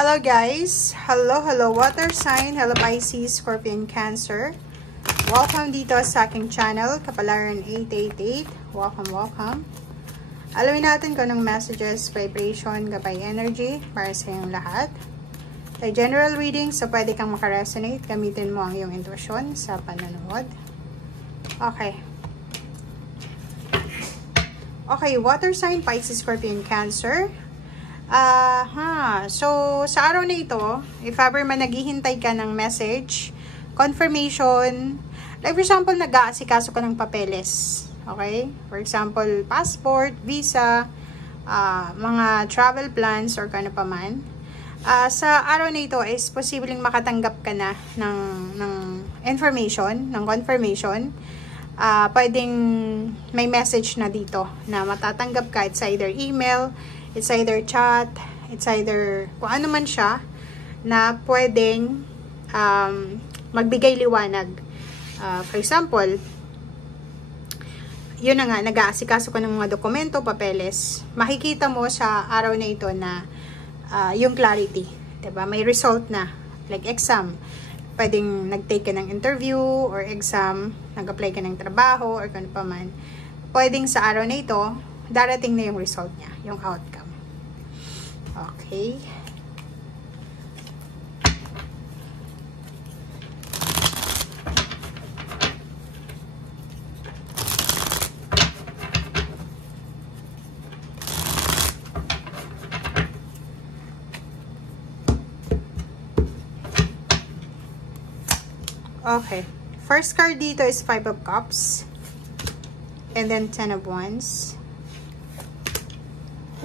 Hello guys! Hello water sign, hello Pisces, Scorpion, Cancer. Welcome dito sa aking channel, Kapalaran 888. Welcome. Alamin natin kung anong messages, vibration, gabay energy para sa iyong lahat. Kay general reading, so pwede kang makaresonate, gamitin mo ang iyong intuition sa panonood. Okay, water sign, Pisces, Scorpion, Cancer. So sa araw na ito, if ever man naghihintay ka ng message, confirmation, like for example, nag-aasikaso ka ng papeles, okay? For example, passport, visa, mga travel plans, or kano pa man. Sa araw na ito is posibleng makatanggap ka na ng information, ng confirmation. Pwedeng may message na dito na matatanggap ka. It's either email, it's either chat, it's either kung ano man siya na pwedeng magbigay liwanag. For example, yun na nga, nag-aasikaso ko ng mga dokumento, papeles. Makikita mo sa araw na ito na yung clarity. Diba? May result na. Like exam. Pwedeng nag-take ka ng interview or exam, nag-apply ka ng trabaho or kung pa man. Pwedeng sa araw na ito, darating na yung result niya, yung outcome. Okay. Okay. First card dito is 5 of Cups. And then 10 of Wands.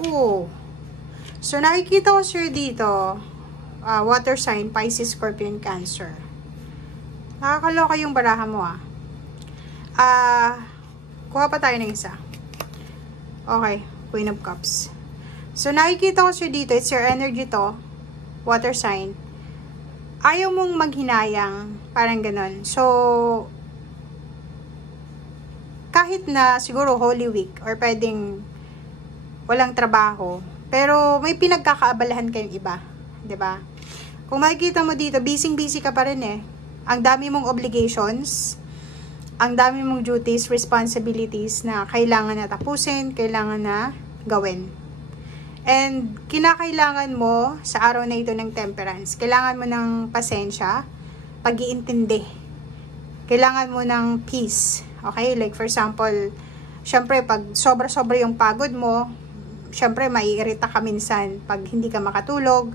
Ooh. So, nakikita ko sir dito, water sign, Pisces, Scorpion, Cancer. Nakakaloka yung baraha mo kuha pa tayo ng isa. Okay, Queen of Cups. So, nakikita ko sir dito, it's your energy to, water sign. Ayaw mong maghinayang, parang ganon. So, kahit na siguro Holy Week, or pwedeng walang trabaho, pero may pinagkakaabalahan kayong iba, 'di ba? Kung makikita mo dito, busy ka pa rin eh. Ang dami mong obligations, ang dami mong duties, responsibilities na kailangan na tapusin, kailangan na gawin. And kinakailangan mo sa araw na ito ng temperance. Kailangan mo ng pasensya, pag-iintindi. Kailangan mo ng peace. Okay? Like for example, syempre pag sobra-sobra yung pagod mo, syempre maiirita ka minsan pag hindi ka makatulog,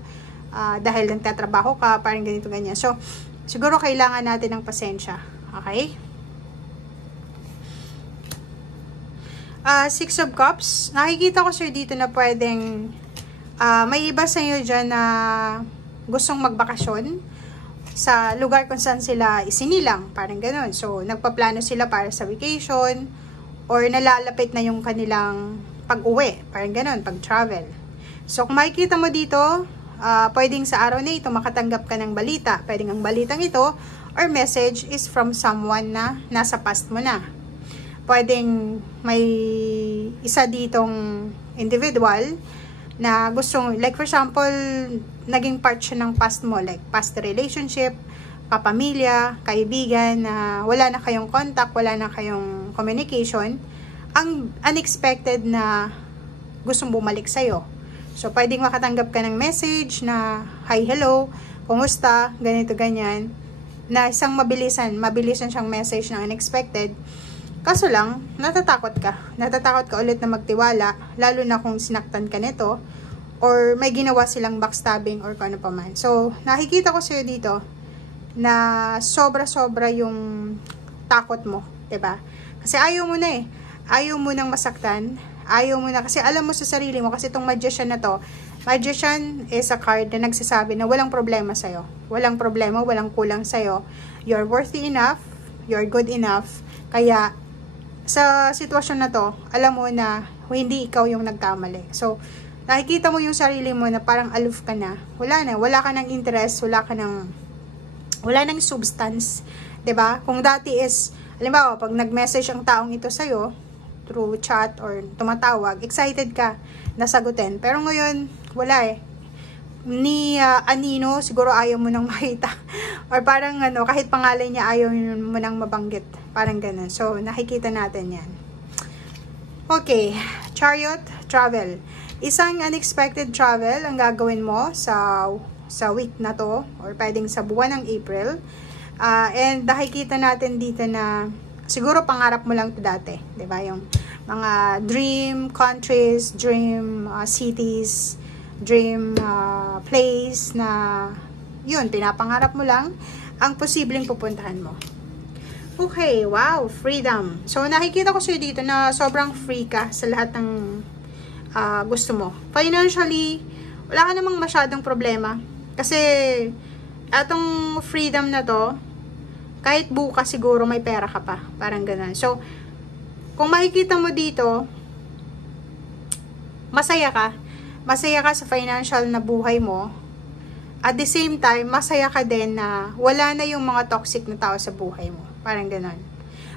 dahil nagtatrabaho ka, parang ganito ganyan. So, siguro kailangan natin ng pasensya. Okay? 6 of Cups. Nakikita ko sir dito na pwedeng may iba sa inyo dyan na gustong magbakasyon sa lugar kung saan sila isinilang. Parang ganun. So, nagpaplano sila para sa vacation or nalalapit na yung kanilang pag-uwi. Parang ganun, pag-travel. So, kung makikita mo dito, pwedeng sa araw na ito makatanggap ka ng balita. Pwedeng ang balitang ito or message is from someone na nasa past mo na. Pwedeng may isa ditong individual na gustong, like for example, naging part siya ng past mo, like past relationship, kapamilya, kaibigan, na wala na kayong contact, wala na kayong communication, ang unexpected na gustong bumalik sa'yo. So, pwedeng makatanggap ka ng message na, hi, hello, kumusta, ganito, ganyan, na isang mabilisan siyang message na unexpected. Kaso lang, natatakot ka ulit na magtiwala, lalo na kung sinaktan ka nito, or may ginawa silang backstabbing or kung ano pa man. So, nakikita ko sa'yo dito, na sobra-sobra yung takot mo, 'di ba? Kasi ayaw mo na eh. Ayaw mo nang masaktan, ayaw mo na, kasi alam mo sa sarili mo, kasi itong magician na to, magician is a card na nagsasabi na walang problema sa'yo. Walang problema, walang kulang sa'yo. You're worthy enough, you're good enough, kaya, sa sitwasyon na to, alam mo na hindi ikaw yung nagkamali. So, nakikita mo yung sarili mo na parang aloof ka na. Wala ka ng interest, wala nang substance, 'di ba? Kung dati is, halimbawa, pag nag-message ang taong ito sa'yo, through chat or tumatawag, excited ka na sagutin. Pero ngayon, wala eh. Anino, siguro ayaw mo nang makita. Or parang ano, kahit pangalan niya ayaw mo nang mabanggit. Parang ganun. So, nakikita natin yan. Okay, Chariot, travel. Isang unexpected travel ang gagawin mo sa week na to, or pwedeng sa buwan ng April. And nakikita natin dito na siguro pangarap mo lang ito dati. Diba? Yung mga dream countries, dream cities, dream place na yun, pinapangarap mo lang ang posibleng pupuntahan mo. Okay, wow, freedom. So, nakikita ko sa'yo dito na sobrang free ka sa lahat ng gusto mo. Financially, wala ka namang masyadong problema. Kasi, atong freedom na to, kahit bukas siguro may pera ka pa. Parang ganun. So, kung makikita mo dito, masaya ka. Masaya ka sa financial na buhay mo. At the same time, masaya ka din na wala na yung mga toxic na tao sa buhay mo. Parang ganun.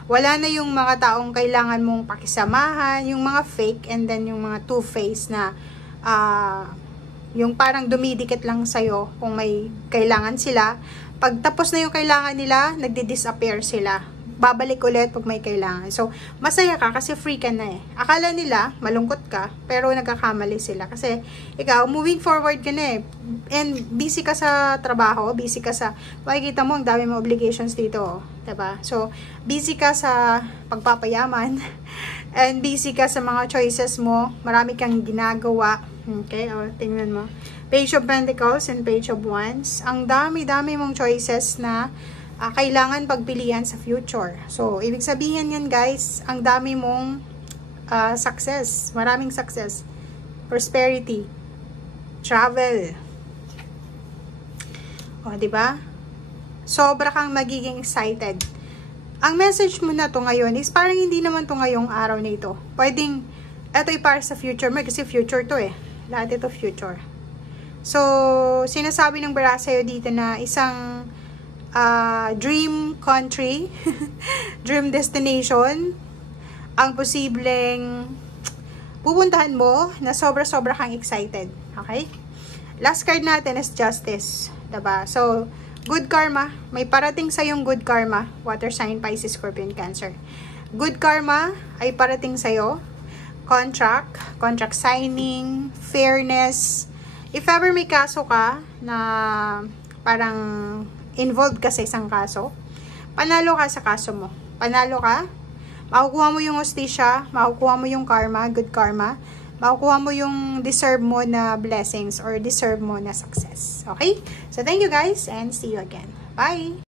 Wala na yung mga taong kailangan mong pakisamahan, yung mga fake, and then yung mga two-face na yung parang dumidikit lang sa'yo kung may kailangan sila. Pag tapos na yung kailangan nila, nagdi-disappear sila. Babalik ulit pag may kailangan. So, masaya ka kasi free ka na eh. Akala nila, malungkot ka, pero nagkakamali sila. Kasi, ikaw, moving forward ka na eh. And, busy ka sa trabaho, busy ka sa, makikita mo, ang dami mo obligations dito. Oh, diba? So, busy ka sa pagpapayaman. And, busy ka sa mga choices mo. Marami kang ginagawa. Okay? O, tingnan mo. Page of Pentacles and Page of Wands. Ang dami-dami mong choices na kailangan pagpilian sa future. So, ibig sabihin yan guys, ang dami mong success. Maraming success. Prosperity. Travel. O, diba? Sobra kang magiging excited. Ang message mo na to ngayon is parang hindi naman to ngayong araw na ito. Pwedeng, eto ay para sa future mo kasi future to eh. Lahat ito future. So, sinasabi ng bara sa'yo dito na isang dream country, dream destination, ang posibleng pupuntahan mo na sobra-sobra kang excited. Okay? Last card natin is Justice. Diba? So, good karma. May parating sa yung good karma. Water sign, Pisces, Scorpion, Cancer. Good karma ay parating sa'yo. Contract signing, fairness. If ever may kaso ka na parang involved ka sa isang kaso, panalo ka sa kaso mo. Panalo ka, makukuha mo yung hustisya, makukuha mo yung karma, good karma, makukuha mo yung deserve mo na blessings or deserve mo na success. Okay? So, thank you guys and see you again. Bye!